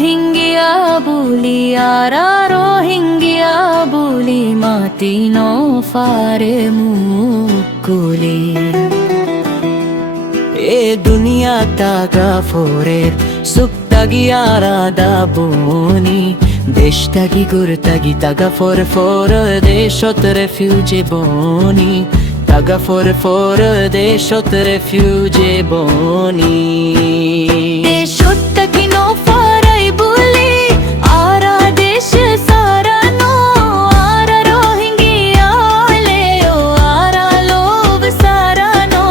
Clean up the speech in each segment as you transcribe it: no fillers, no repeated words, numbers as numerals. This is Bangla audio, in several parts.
রোহিঙ্গিয়া বুলি আরা রোহিঙ্গিয়া বুলি মাতি নফারে মুকুলি এ দুনিয়া তাগা ফোরের সুক্তাগি আরাদা বনি দেশটাগি গুরতাগি তাগা ফোর দেশত রেফিউজে বনি তাগা ফোর দেশত রেফিউজে বনি দেশটাগি নফারাই বলি আরা দেশ সারানো আরা রোহিঙ্গিয়া লেও আরা লোভ সারানো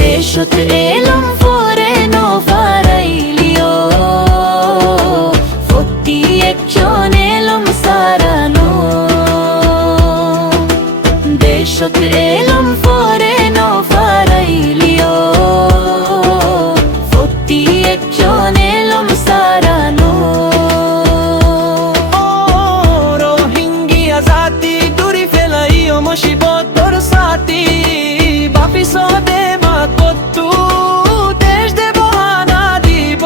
দেশত এলম ফরে নফারাইলিও ফতি একজন এলম সারানো দেশত এলম ফরে নফারাইলিও ফতি একজন এলম সারানো রোহিঙ্গিয়া জাতি দূরি ফেলাইও মুসিবতর সাথী বাপি সদে মা কত্তু দেশ দেব হানা দিব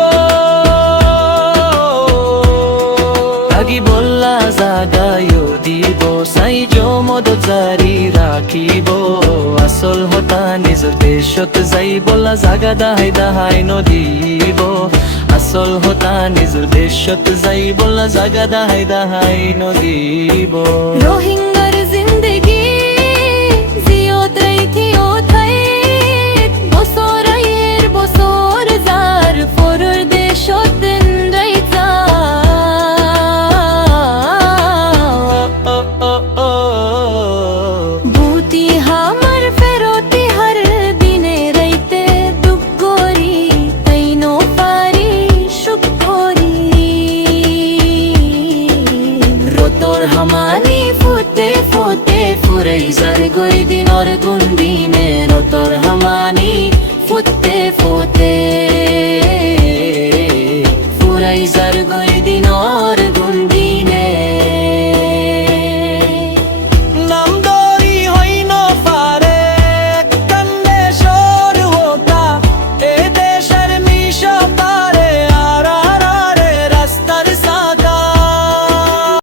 আগি বললা জাগায়ও দিব সাই জমদ জারি রাখিব আসল হতা নিজ দেশত যাই বলা জাগা দাহাই দাহাই নদিব আসল হতা নিজ দেশত যাই বলা জাগা দাহাই দাহাই নদিব রোহিঙ্গার জিন্দগি জিয়ত রাইথিও থাই বছরাইয়ের বছর যার ফরর দেশত দিন রাইতা বুতি হামার ফেরতি হার দিনে রাইতে দুঃখ করি তাই নো পারি সুখ করি রোতর হামানি ফুতে ফুতে ফুরাই যার গই দিনর গুন্দিনে রোতর হামানি ফুতে ফুতে